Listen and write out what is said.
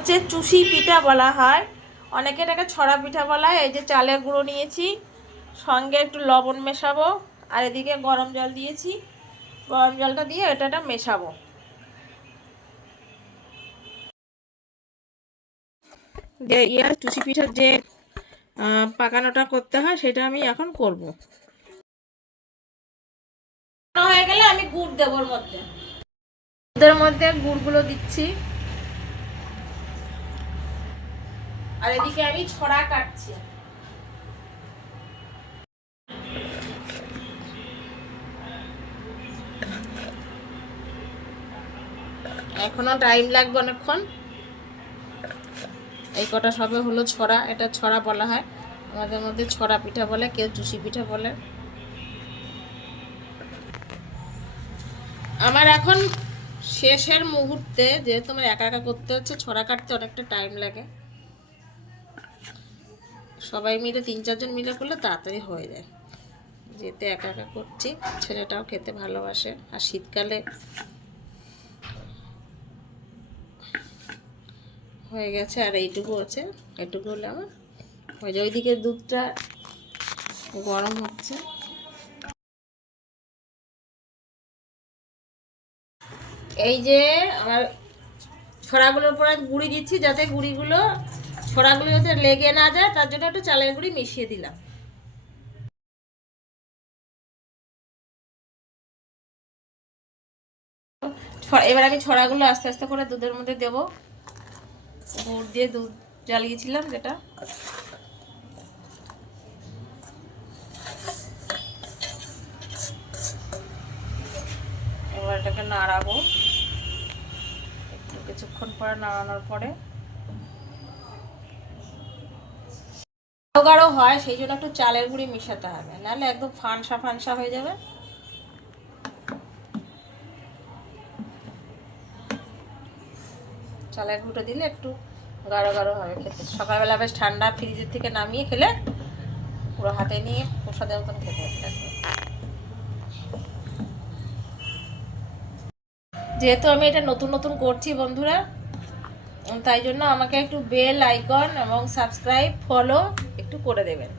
হচ্ছে চুষি পিঠা বলা হয়, অনেকে এটাকে ছড়া পিঠা বলা হয়। এই যে চালের গুঁড়ো নিয়েছি, সঙ্গে একটু লবণ মেশাবো, আর এদিকে গরম জল দিয়েছি। গরম জলটা দিয়ে এটা মেশাবো। যে চুষি পিঠার যে পাকানোটা করতে হয় সেটা আমি এখন করব। হয়ে গেলে আমি গুড় দেবো ওর মধ্যে। দুধের মধ্যে গুড়গুলো দিচ্ছি, আর এদিকে আমি ছড়া কাটছি। এখনো টাইম লাগবে অনেকক্ষণ। এই কটা সবে হলো ছড়া, এটা ছড়া বলা হয় আমাদের মধ্যে, ছড়া পিঠা বলে, কেউ চুষি পিঠা বলে। আমার এখন শেষের মুহূর্তে, যেহেতু আমার একা একা করতে হচ্ছে, ছড়া কাটতে অনেকটা টাইম লাগে। সবাই মিলে 3-4 জন মিলে করলে তাড়াতাড়ি হয়ে যায়, যেহেতু একা একা করছি। ছেলেটাও খেতে ভালোবাসে, আর শীতকালে হয়ে গেছে, আর এইটুকু আছে। এইটুকু হলে আমার হয়ে যায়। ওইদিকে দুধটা গরম হচ্ছে। এই যে আমার ছড়াগুলোর উপর গুঁড়ি দিচ্ছি, যাতে গুঁড়িগুলো ছড়াগুলো যাতে লেগে না যায়, তার জন্য একটু চালের গুঁড়ি মিশিয়ে দিলাম। এবার আমি ছড়াগুলো আস্তে আস্তে করে দুধের মধ্যে দেব। গুড় দিয়ে দুধ জ্বালিয়েছিলাম যেটা, এবার এটাকে নাড়াবো। একটু কিছুক্ষণ পরে নাড়ানোর পরে গাঢ় হয়, সেই জন্য একটু চালের গুঁড়ি মিশাতে হবে, নাহলে একদম ফানসা ফানসা হয়ে যাবে। চালের গুঁড়ো দিলে একটু গাঢ় গাঢ় হবে খেতে। সকালবেলা বেশ ঠান্ডা, ফ্রিজের থেকে নামিয়ে খেলে পুরো হাতে নিয়ে প্রসাদের মতন খেতে লাগবে। যেহেতু আমি এটা নতুন নতুন করছি বন্ধুরা, তাই জন্য আমাকে একটু বেল আইকন এবং সাবস্ক্রাইব, ফলো একটু করে দেবেন।